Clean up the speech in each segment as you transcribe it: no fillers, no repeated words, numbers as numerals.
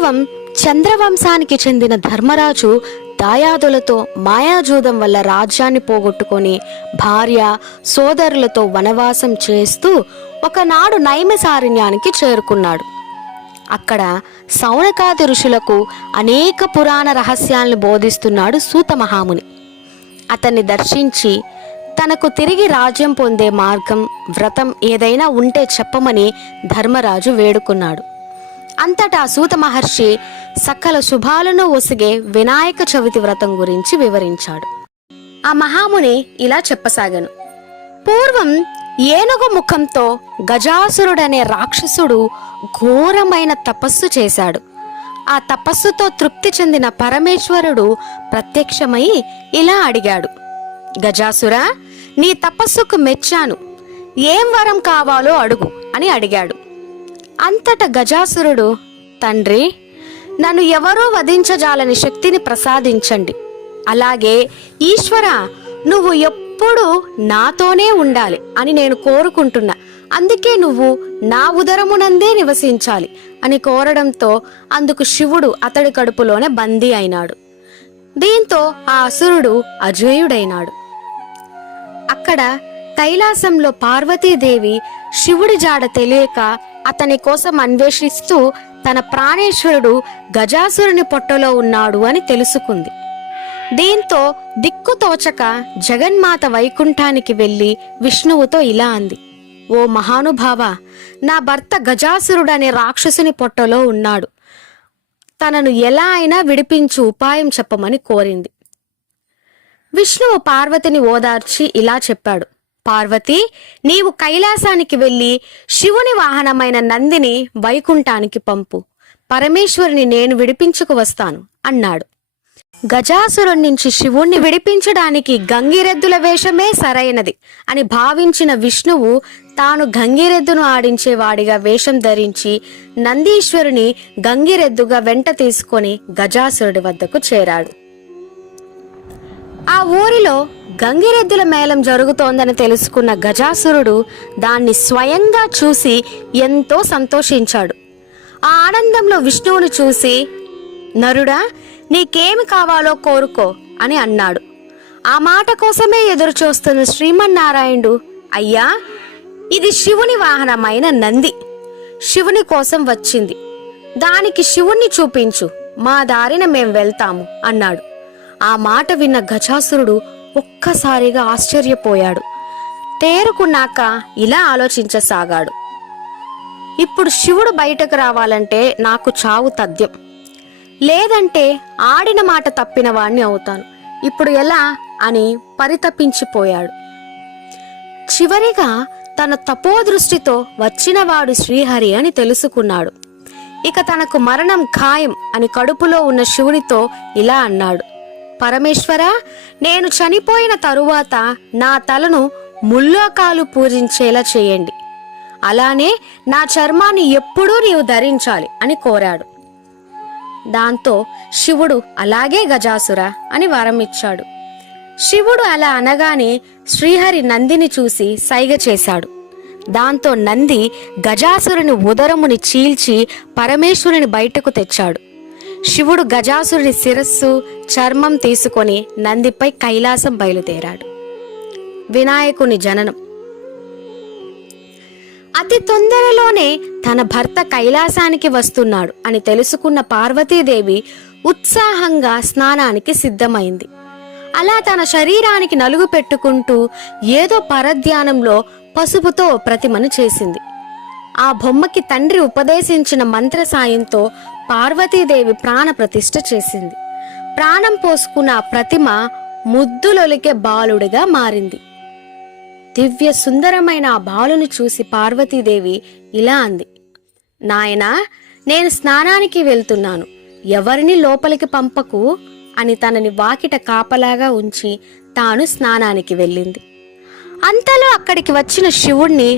పూర్వం చంద్రవంశానికి చెందిన ధర్మరాజు దాయాదులతో మాయాజూదం వల్ల రాజ్యాన్ని పోగొట్టుకొని భార్య సోదరులతో వనవాసం చేస్తూ ఒకనాడు నైమిసారణ్యానికి చేరుకున్నాడు. అక్కడ సౌనకాది ఋషులకు అనేక పురాణ రహస్యాలను బోధిస్తున్నాడు సూత మహాముని. అతన్ని దర్శించి తనకు తిరిగి రాజ్యం పొందే మార్గం, వ్రతం ఏదైనా ఉంటే చెప్పమని ధర్మరాజు వేడుకున్నాడు. అంతటా సూత మహర్షి సకల శుభాలను ఒసిగే వినాయక చవితి వ్రతం గురించి వివరించాడు. ఆ మహాముని ఇలా చెప్పసాగాను. పూర్వం ఏనుగు ముఖంతో గజాసురుడనే రాక్షసుడు ఘోరమైన తపస్సు చేశాడు. ఆ తపస్సుతో తృప్తి చెందిన పరమేశ్వరుడు ప్రత్యక్షమై ఇలా అడిగాడు, గజాసురా, నీ తపస్సుకు మెచ్చాను, ఏం వరం కావాలో అడుగు అని అడిగాడు. అంతట గజాసురుడు, తండ్రి, నన్ను ఎవరూ వధించజాలని శక్తిని ప్రసాదించండి. అలాగే ఈశ్వర, నువ్వు ఎప్పుడూ నాతోనే ఉండాలి అని నేను కోరుకుంటున్నా. అందుకే నువ్వు నా ఉదరమునందే నివసించాలి అని కోరడంతో అందుకు శివుడు అతడి కడుపులోనే బందీ అయినాడు. దీంతో ఆ అసురుడు అజేయుడైనాడు. అక్కడ కైలాసంలో పార్వతీదేవి శివుడి జాడ తెలియక అతని కోసం అన్వేషిస్తూ తన ప్రాణేశ్వరుడు గజాసురుని పొట్టలో ఉన్నాడు అని తెలుసుకుంది. దీంతో దిక్కుతోచక జగన్మాత వైకుంఠానికి వెళ్లి విష్ణువుతో ఇలా అంది, ఓ మహానుభావ, నా భర్త గజాసురుడనే రాక్షసుని పొట్టలో ఉన్నాడు. తనను ఎలా అయినా విడిపించు ఉపాయం చెప్పమని కోరింది. విష్ణువు పార్వతిని ఓదార్చి ఇలా చెప్పాడు, పార్వతి, నీవు కైలాసానికి వెళ్లి శివుని వాహనమైన నందిని వైకుంఠానికి పంపు. పరమేశ్వరుని నేను విడిపించుకు వస్తాను అన్నాడు. గజాసురుడి నుంచి శివుణ్ణి విడిపించడానికి గంగిరెద్దుల వేషమే సరైనది అని భావించిన విష్ణువు తాను గంగిరెద్దును ఆడించేవాడిగా వేషం ధరించి నందీశ్వరుని గంగిరెద్దుగా వెంట తీసుకొని గజాసురుడి వద్దకు చేరాడు. ఆ ఊరిలో గంగిరెద్దుల మేళం జరుగుతోందని తెలుసుకున్న గజాసురుడు దాన్ని స్వయంగా చూసి ఎంతో సంతోషించాడు. ఆ ఆనందంలో విష్ణువును చూసి, నరుడా, నీకేమి కావాలో కోరుకో అని అన్నాడు. ఆ మాట కోసమే ఎదురు చూస్తున్న శ్రీమన్నారాయణుడు, అయ్యా, ఇది శివుని వాహనమైన నంది శివుని కోసం వచ్చింది. దానికి శివుణ్ణి చూపించు, మా దారిన మేం వెళ్తాము అన్నాడు. ఆ మాట విన్న గజాసురుడు ఒక్కసారిగా ఆశ్చర్యపోయాడు. తేరుకున్నాక ఇలా ఆలోచించసాగాడు, ఇప్పుడు శివుడు బయటకు రావాలంటే నాకు చావు తథ్యం, లేదంటే ఆడిన మాట తప్పిన వాణ్ణి అవుతాను. ఇప్పుడు ఎలా అని పరితపించిపోయాడు. చివరిగా తన తపోదృష్టితో వచ్చినవాడు శ్రీహరి అని తెలుసుకున్నాడు. ఇక తనకు మరణం ఖాయం అని కడుపులో ఉన్న శివునితో ఇలా అన్నాడు, పరమేశ్వర, నేను చనిపోయిన తరువాత నా తలను ముల్లోకాలు పూజించేలా చేయండి. అలానే నా చర్మాన్ని ఎప్పుడూ నీవు ధరించాలి అని కోరాడు. దాంతో శివుడు అలాగే గజాసుర అని వరం ఇచ్చాడు. శివుడు అలా అనగానే శ్రీహరి నందిని చూసి సైగ చేశాడు. దాంతో నంది గజాసురుని ఉదరముని చీల్చి పరమేశ్వరుని బయటకు తెచ్చాడు. శివుడు గజాసురుని శిరస్సు, చర్మం తీసుకొని నందిపై కైలాసం బయలుదేరాడు. వినాయకుని జననం. అతి తొందరలోనే తన భర్త కైలాసానికి వస్తున్నాడు అని తెలుసుకున్న పార్వతీదేవి ఉత్సాహంగా స్నానానికి సిద్ధమైంది. అలా తన శరీరానికి నలుగు పెట్టుకుంటూ ఏదో పరధ్యానంలో పసుపుతో ప్రతిమను చేసింది. ఆ బొమ్మకి తండ్రి ఉపదేశించిన మంత్ర సాయంతో పార్వతీదేవి ప్రాణ ప్రతిష్ఠ చేసింది. ప్రాణం పోసుకున్న ఆ ప్రతిమ ముద్దులొలికే బాలుడిగా మారింది. దివ్య సుందరమైన ఆ బాలుని చూసి పార్వతీదేవి ఇలా అంది, నాయనా, నేను స్నానానికి వెళ్తున్నాను, ఎవరిని లోపలికి పంపకు అని తనని వాకిట కాపలాగా ఉంచి తాను స్నానానికి వెళ్ళింది. అంతలో అక్కడికి వచ్చిన శివుణ్ణి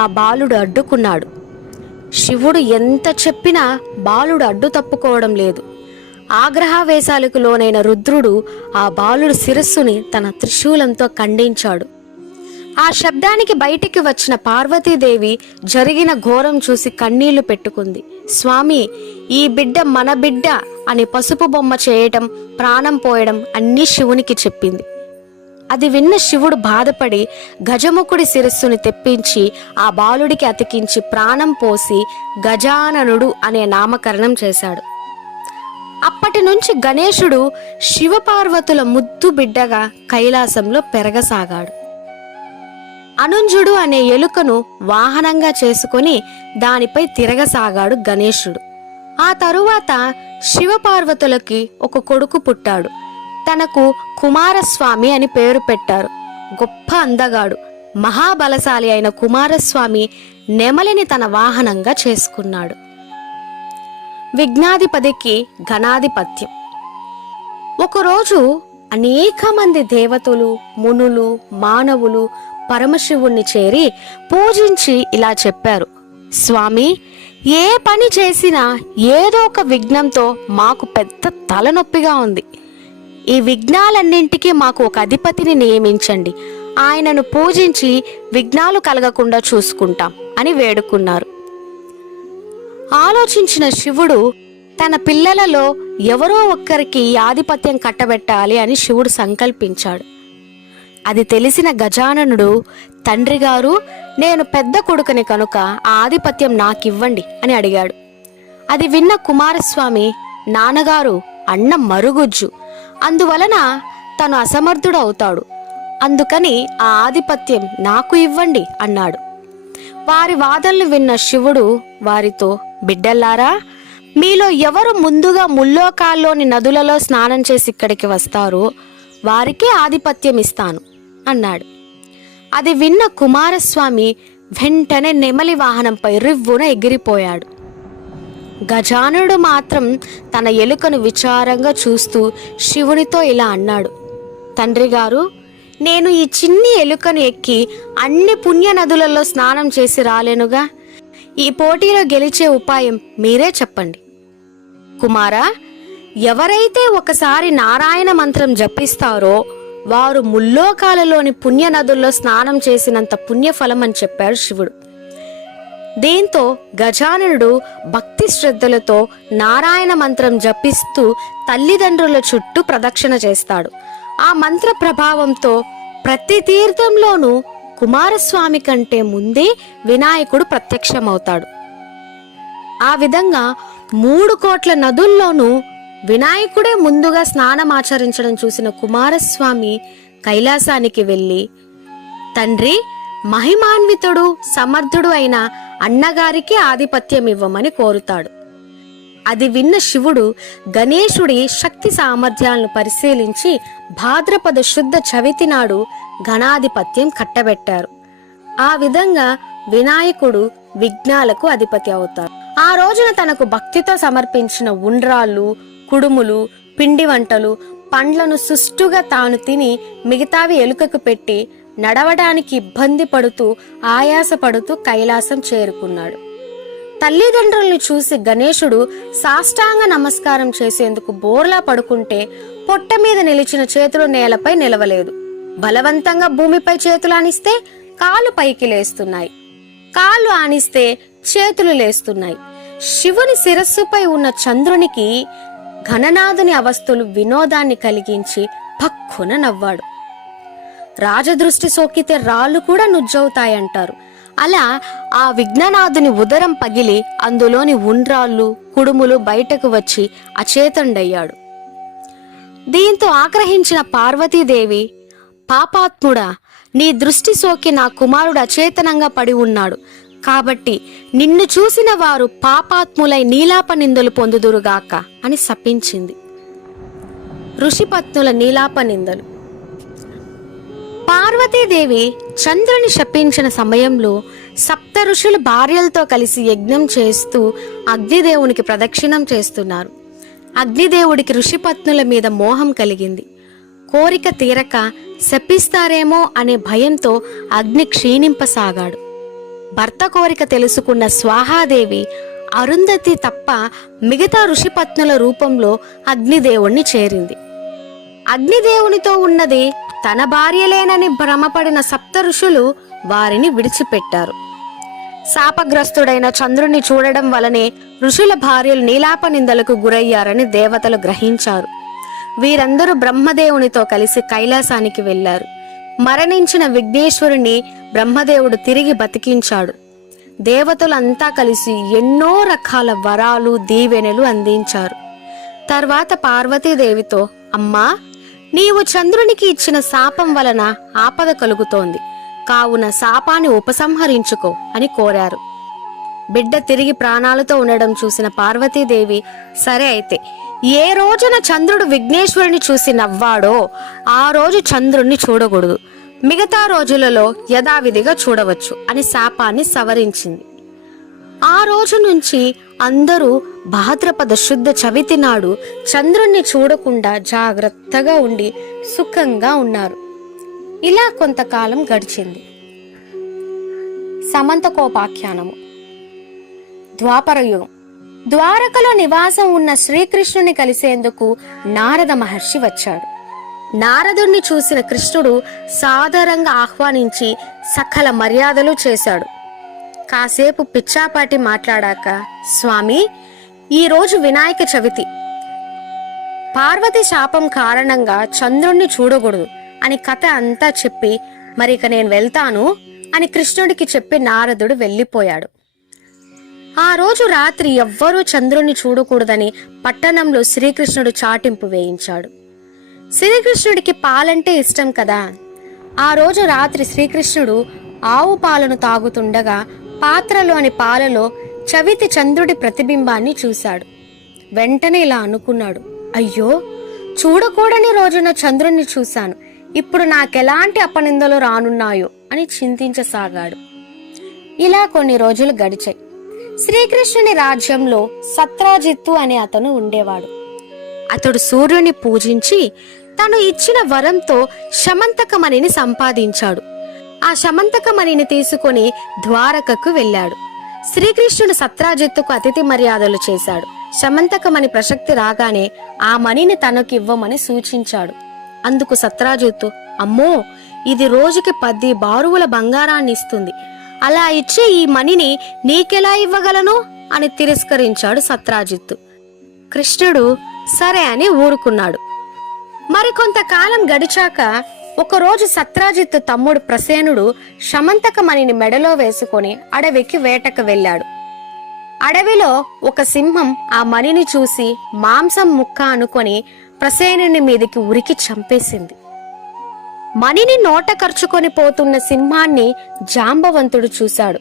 ఆ బాలుడు అడ్డుకున్నాడు. శివుడు ఎంత చెప్పినా బాలుడు అడ్డు తప్పుకోవడం లేదు. ఆగ్రహావేశాలకు లోనైన రుద్రుడు ఆ బాలుడు శిరస్సుని తన త్రిశూలంతో ఖండించాడు. ఆ శబ్దానికి బయటికి వచ్చిన పార్వతీదేవి జరిగిన ఘోరం చూసి కన్నీళ్లు పెట్టుకుంది. స్వామి, ఈ బిడ్డ మన బిడ్డ అని పసుపు బొమ్మ చేయటం, ప్రాణం పోయడం అన్నీ శివునికి చెప్పింది. అది విన్న శివుడు బాధపడి గజముఖుడి శిరస్సుని తెప్పించి ఆ బాలుడికి అతికించి ప్రాణం పోసి గజాననుడు అనే నామకరణం చేశాడు. అప్పటి నుంచి గణేశుడు శివపార్వతుల ముద్దు బిడ్డగా కైలాసంలో పెరగసాగాడు. అనుంజుడు అనే ఎలుకను వాహనంగా చేసుకొని దానిపై తిరగసాగాడు గణేశుడు. ఆ తరువాత శివపార్వతులకి ఒక కొడుకు పుట్టాడు. తనకు కుమారస్వామి అని పేరు పెట్టారు. గొప్ప అందగాడు, మహాబలశాలి అయిన కుమారస్వామి నెమలిని తన వాహనంగా చేసుకున్నాడు. విఘ్నాధిపతికి ఘనాధిపత్యం. ఒకరోజు అనేక మంది దేవతలు, మునులు, మానవులు పరమశివుణ్ణి చేరి పూజించి ఇలా చెప్పారు: స్వామి, ఏ పని చేసినా ఏదో ఒక విఘ్నంతో మాకు పెద్ద తలనొప్పిగా ఉంది. ఈ విఘ్నాలన్నింటికీ మాకు ఒక అధిపతిని నియమించండి. ఆయనను పూజించి విఘ్నాలు కలగకుండా చూసుకుంటాం అని వేడుకున్నారు. ఆలోచించిన శివుడు తన పిల్లలలో ఎవరో ఒక్కరికి ఆధిపత్యం కట్టబెట్టాలి అని శివుడు సంకల్పించాడు. అది తెలిసిన గజాననుడు, తండ్రి గారు, నేను పెద్ద కొడుకుని కనుక ఆ ఆధిపత్యం నాకివ్వండి అని అడిగాడు. అది విన్న కుమారస్వామి, నాన్నగారు అన్న మరుగుజ్జు, అందువలన తను అసమర్థుడు అవుతాడు, అందుకని ఆ ఆధిపత్యం నాకు ఇవ్వండి అన్నాడు. వారి వాదనలు విన్న శివుడు వారితో, బిడ్డల్లారా, మీలో ఎవరు ముందుగా ముల్లోకాల్లోని నదులలో స్నానం చేసి ఇక్కడికి వస్తారో వారికే ఆధిపత్యం ఇస్తాను అన్నాడు. అది విన్న కుమారస్వామి వెంటనే నెమలి వాహనంపై రివ్వున ఎగిరిపోయాడు. గజానుడు మాత్రం తన ఎలుకను విచారంగా చూస్తూ శివునితో ఇలా అన్నాడు: తండ్రి గారు, నేను ఈ చిన్ని ఎలుకను ఎక్కి అన్ని పుణ్య నదులలో స్నానం చేసి రాలేనుగా. ఈ పోటీలో గెలిచే ఉపాయం మీరే చెప్పండి. కుమారా, ఎవరైతే ఒకసారి నారాయణ మంత్రం జపిస్తారో వారు ముల్లోకాలలోని పుణ్య నదుల్లో స్నానం చేసినంత పుణ్యఫలం అని చెప్పాడు శివుడు. దీంతో గజాననుడు భక్తి శ్రద్ధలతో నారాయణ మంత్రం జపిస్తూ తల్లిదండ్రుల చుట్టూ ప్రదక్షిణ చేస్తాడు. ఆ మంత్ర ప్రభావంతో ప్రతి తీర్థంలోనూ కుమారస్వామి కంటే ముందే వినాయకుడు ప్రత్యక్షమవుతాడు. ఆ విధంగా 3 కోట్ల నదుల్లోనూ వినాయకుడే ముందుగా స్నానమాచరించడం చూసిన కుమారస్వామి కైలాసానికి వెళ్ళి, తండ్రి, మహిమాన్వితుడు సమర్థుడు అయిన అన్నగారికి ఆధిపత్యం ఇవ్వమని కోరుతాడు. అది విన్న శివుడు గణేశుడి శక్తి సామర్థ్యాలను పరిశీలించి భాద్రపద శుద్ధ చవితి నాడు ఘనాధిపత్యం కట్టబెట్టారు. ఆ విధంగా వినాయకుడు విఘ్నాలకు అధిపతి అవుతారు. ఆ రోజున తనకు భక్తితో సమర్పించిన ఉండ్రాళ్ళు, కుడుములు, పిండి వంటలు, పండ్లను సుష్టుగా తాను తిని మిగతావి ఎలుకకు పెట్టి నడవడానికి ఇబ్బంది పడుతూ ఆయాసపడుతూ కైలాసం చేరుకున్నాడు. తల్లిదండ్రులను చూసి గణేశుడు సాష్టాంగ నమస్కారం చేసేందుకు బోర్లా పడుకుంటే పొట్ట మీద నిలిచిన చేతులు నేలపై నిలవలేదు. బలవంతంగా భూమిపై చేతులు ఆనిస్తే కాళ్ళు పైకి లేస్తున్నాయి, కాళ్ళు ఆనిస్తే చేతులు లేస్తున్నాయి. శివుని శిరస్సుపై ఉన్న చంద్రునికి ఘననాథుని అవస్థలు వినోదాన్ని కలిగించి పక్కున నవ్వాడు. రాజదృష్టి సోకితే రాళ్ళు కూడా నుజ్జవుతాయంటారు. అలా ఆ విఘ్ననాథుని ఉదరం పగిలి అందులోని ఉండ్రాళ్ళు, కుడుములు బయటకు వచ్చి అచేతండయ్యాడు. దీంతో ఆగ్రహించిన పార్వతీదేవి, పాపాత్ముడా, నీ దృష్టి సోకి నా కుమారుడు అచేతనంగా పడి ఉన్నాడు, కాబట్టి నిన్ను చూసిన వారు పాపాత్ములై నీలాప నిందలు పొందుదురుగాక అని శపించింది. ఋషిపత్నుల నీలాప నిందలు. పార్వతీదేవి చంద్రుని శపించిన సమయంలో సప్త ఋషులు భార్యలతో కలిసి యజ్ఞం చేస్తూ అగ్నిదేవునికి ప్రదక్షిణం చేస్తున్నారు. అగ్నిదేవుడికి ఋషిపత్నుల మీద మోహం కలిగింది. కోరిక తీరక శపిస్తారేమో అనే భయంతో అగ్ని క్షీణింపసాగాడు. భర్త కోరిక తెలుసుకున్న స్వాహాదేవి అరుంధతి తప్ప మిగతా ఋషిపత్నుల రూపంలో అగ్నిదేవుణ్ణి చేరింది. అగ్నిదేవునితో ఉన్నది తన భార్యలేనని భ్రమపడిన సప్త ఋషులు వారిని విడిచిపెట్టారు. శాపగ్రస్తుడైన చంద్రుణ్ణి చూడడం వలనే ఋషుల భార్యలు నీలాప నిందలకు గురయ్యారని దేవతలు గ్రహించారు. వీరందరూ బ్రహ్మదేవునితో కలిసి కైలాసానికి వెళ్లారు. మరణించిన విఘ్నేశ్వరుని బ్రహ్మదేవుడు తిరిగి బతికించాడు. దేవతలంతా కలిసి ఎన్నో రకాల వరాలు దీవెనలు అందించారు. తర్వాత పార్వతీదేవితో, అమ్మా, నీవు చంద్రునికి ఇచ్చిన శాపం వలన ఆపద కలుగుతోంది, కావున శాపాన్ని ఉపసంహరించుకో అని కోరారు. బిడ్డ తిరిగి ప్రాణాలతో ఉండడం చూసిన పార్వతీదేవి, సరే అయితే ఏ రోజున చంద్రుడు విఘ్నేశ్వరుని చూసి నవ్వాడో ఆ రోజు చంద్రుణ్ణి చూడకూడదు, మిగతా రోజులలో యథావిధిగా చూడవచ్చు అని శాపాన్ని సవరించింది. ఆ రోజు నుంచి అందరూ భాద్రపద శుద్ధ చవితి నాడు చంద్రుణ్ణి చూడకుండా జాగ్రత్తగా ఉండి సుఖంగా ఉన్నారు. ఇలా కొంతకాలం గడిచింది. సమంతకోపాఖ్యానము. ద్వాపరయుగం. ద్వారకలో నివాసం ఉన్న శ్రీకృష్ణుని కలిసేందుకు నారద మహర్షి వచ్చాడు. నారదుణ్ణి చూసిన కృష్ణుడు సాదరంగా ఆహ్వానించి సకల మర్యాదలు చేశాడు. కాసేపు పిచ్చాపాటి మాట్లాడాక, స్వామి, ఈరోజు వినాయక చవితి, పార్వతి శాపం కారణంగా చంద్రుణ్ణి చూడకూడదు అని కథ అంతా చెప్పి, మరిక నేను వెళ్తాను అని కృష్ణుడికి చెప్పి నారదుడు వెళ్ళిపోయాడు. ఆ రోజు రాత్రి ఎవ్వరూ చంద్రుణ్ణి చూడకూడదని పట్టణంలో శ్రీకృష్ణుడు చాటింపు వేయించాడు. శ్రీకృష్ణుడికి పాలంటే ఇష్టం కదా. ఆ రోజు రాత్రి శ్రీకృష్ణుడు ఆవు పాలను తాగుతుండగా పాత్రలోని పాలలో చవితి చంద్రుడి ప్రతిబింబాన్ని చూశాడు. వెంటనే ఇలా అనుకున్నాడు, అయ్యో, చూడకూడని రోజున చంద్రుణ్ణి చూశాను, ఇప్పుడు నాకెలాంటి అపనిందలు రానున్నాయో అని చింతించసాగాడు. ఇలా కొన్ని రోజులు గడిచాయి. శ్రీకృష్ణుని రాజ్యంలో సత్రాజిత్తు అనే అతను ఉండేవాడు. అతడు సూర్యుని పూజించి తను ఇచ్చిన వరంతో శమంతకమణిని సంపాదించాడు. ఆ శమంతకమణిని తీసుకొని ద్వారకకు వెళ్ళాడు. శ్రీకృష్ణుడు సత్రాజిత్తుకు అతిథి మర్యాదలు చేశాడు. శమంతకమణి ప్రసక్తి రాగానే ఆ మణిని తనకు ఇవ్వమని సూచించాడు. అందుకు సత్రాజిత్తు, అమ్మో, ఇది రోజుకి 10 బారువుల బంగారాన్ని ఇస్తుంది, అలా ఇచ్చే ఈ మణిని నీకెలా ఇవ్వగలను అని తిరస్కరించాడు సత్రాజిత్తు. కృష్ణుడు సరే అని ఊరుకున్నాడు. మరికొంతకాలం గడిచాక ఒకరోజు సత్రాజిత్తు తమ్ముడు ప్రసేనుడు శమంతకమణిని మెడలో వేసుకొని అడవికి వేటకు వెళ్ళాడు. అడవిలో ఒక సింహం ఆ మణిని చూసి మాంసం ముక్క అనుకొని ప్రసేనుని మీదికి ఉరికి చంపేసింది. మణిని నోట ఖర్చుకొని పోతున్న సింహాన్ని జాంబవంతుడు చూశాడు.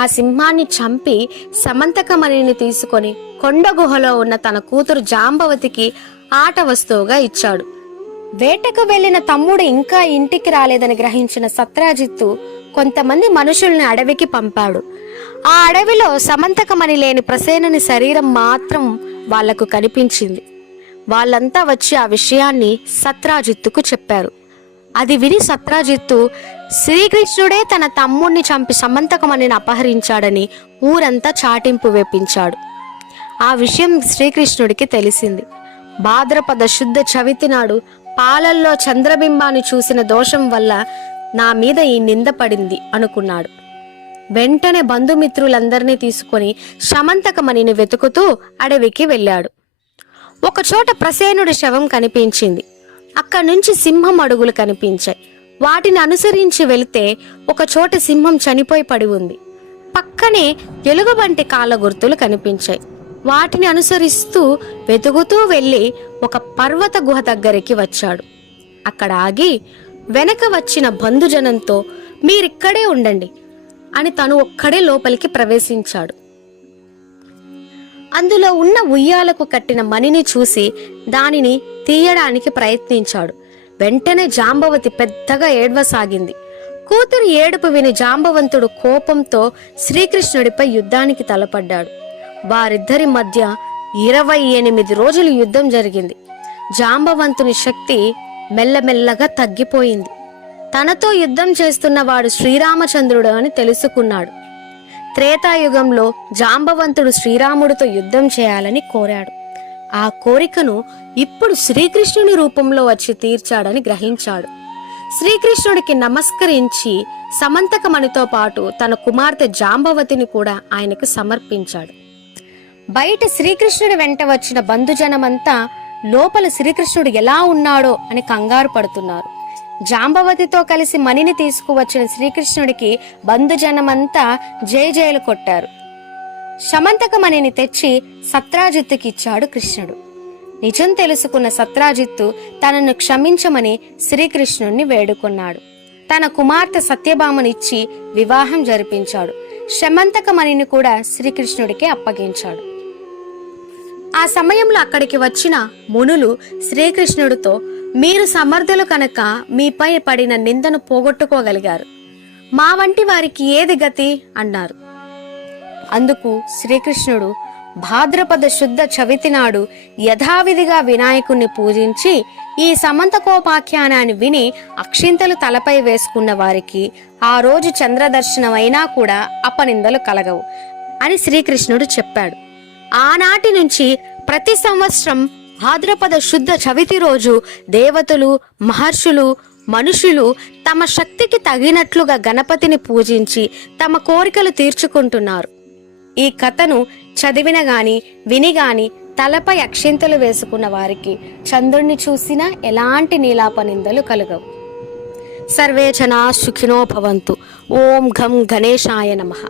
ఆ సింహాన్ని చంపి సమంతకమణిని తీసుకొని కొండ గుహలో ఉన్న తన కూతురు జాంబవతికి ఆట వస్తువుగా ఇచ్చాడు. వేటకు వెళ్లిన తమ్ముడు ఇంకా ఇంటికి రాలేదని గ్రహించిన సత్రాజిత్తు కొంతమంది మనుషుల్ని అడవికి పంపాడు. ఆ అడవిలో సమంతకమణి లేని ప్రసేనుని శరీరం మాత్రం వాళ్లకు కనిపించింది. వాళ్ళంతా వచ్చి ఆ విషయాన్ని సత్రాజిత్తుకు చెప్పారు. అది విని సత్రాజిత్తు శ్రీకృష్ణుడే తన తమ్ముణ్ణి చంపి సమంతకమణిని అపహరించాడని ఊరంతా చాటింపు వేపించాడు. ఆ విషయం శ్రీకృష్ణుడికి తెలిసింది. భాద్రపద శుద్ధ చవితి నాడు పాలల్లో చంద్రబింబాన్ని చూసిన దోషం వల్ల నా మీద ఈ నింద పడింది అనుకున్నాడు. వెంటనే బంధుమిత్రులందరినీ తీసుకొని శమంతకమణిని వెతుకుతూ అడవికి వెళ్ళాడు. ఒకచోట ప్రసేనుడి శవం కనిపించింది. అక్కడి నుంచి సింహం అడుగులు కనిపించాయి. వాటిని అనుసరించి వెళితే ఒకచోట సింహం చనిపోయి పడి ఉంది. పక్కనే ఎలుగుబంటి కాళ్ళ గుర్తులు కనిపించాయి. వాటిని అనుసరిస్తూ వెతుకుతూ వెళ్ళి ఒక పర్వత గుహ దగ్గరికి వచ్చాడు. అక్కడ ఆగి వెనక వచ్చిన బంధుజనంతో, మీరిక్కడే ఉండండి అని తను ఒక్కడే లోపలికి ప్రవేశించాడు. అందులో ఉన్న ఉయ్యాలకు కట్టిన మణిని చూసి దానిని తీయడానికి ప్రయత్నించాడు. వెంటనే జాంబవతి పెద్దగా ఏడ్వసాగింది. కూతురు ఏడుపు విని జాంబవంతుడు కోపంతో శ్రీకృష్ణుడిపై యుద్ధానికి తలపడ్డాడు. వారిద్దరి మధ్య 28 రోజులు యుద్ధం జరిగింది. జాంబవంతుని శక్తి మెల్లమెల్లగా తగ్గిపోయింది. తనతో యుద్ధం చేస్తున్న వాడు శ్రీరామచంద్రుడు అని తెలుసుకున్నాడు. త్రేతాయుగంలో జాంబవంతుడు శ్రీరాముడితో యుద్ధం చేయాలని కోరాడు. ఆ కోరికను ఇప్పుడు శ్రీకృష్ణుని రూపంలో వచ్చి తీర్చాడని గ్రహించాడు. శ్రీకృష్ణుడికి నమస్కరించి సమంతకమణితో పాటు తన కుమార్తె జాంబవతిని కూడా ఆయనకు సమర్పించాడు. బయట శ్రీకృష్ణుడి వెంట వచ్చిన బంధుజనమంతా లోపల శ్రీకృష్ణుడు ఎలా ఉన్నాడో అని కంగారు పడుతున్నారు. జాంబవతితో కలిసి మణిని తీసుకువచ్చిన శ్రీకృష్ణుడికి బంధుజనమంతా జయజయలు కొట్టారు. శమంతకమణిని తెచ్చి సత్రాజిత్తుకి ఇచ్చాడు కృష్ణుడు. నిజం తెలుసుకున్న సత్రాజిత్తు తనను క్షమించమని శ్రీకృష్ణుణ్ణి వేడుకున్నాడు. తన కుమార్తె సత్యభామనిచ్చి వివాహం జరిపించాడు. శమంతకమణిని కూడా శ్రీకృష్ణుడికి అప్పగించాడు. ఆ సమయంలో అక్కడికి వచ్చిన మునులు శ్రీకృష్ణుడితో, మీరు సమర్థులు కనుక మీపై పడిన నిందను పోగొట్టుకోగలిగారు, మా వంటి వారికి ఏది గతి అన్నారు. అందుకు శ్రీకృష్ణుడు భాద్రపద శుద్ధ చవితి నాడు యథావిధిగా వినాయకుణ్ణి పూజించి ఈ సమంతకోపాఖ్యానాన్ని విని అక్షింతలు తలపై వేసుకున్న వారికి ఆ రోజు చంద్రదర్శనమైనా కూడా అపనిందలు కలగవు అని శ్రీకృష్ణుడు చెప్పాడు. ఆనాటి నుంచి ప్రతి సంవత్సరం భాద్రపద శుద్ధ చవితి రోజు దేవతలు, మహర్షులు, మనుషులు తమ శక్తికి తగినట్లుగా గణపతిని పూజించి తమ కోరికలు తీర్చుకుంటున్నారు. ఈ కథను చదివిన గాని విని గాని తలపై అక్షింతలు వేసుకున్న వారికి చంద్రుణ్ణి చూసినా ఎలాంటి నీలాపనిందలు కలుగవు. సర్వే జనా సుఖినో భవంతు. ఓం ఘం గణేశాయ నమః.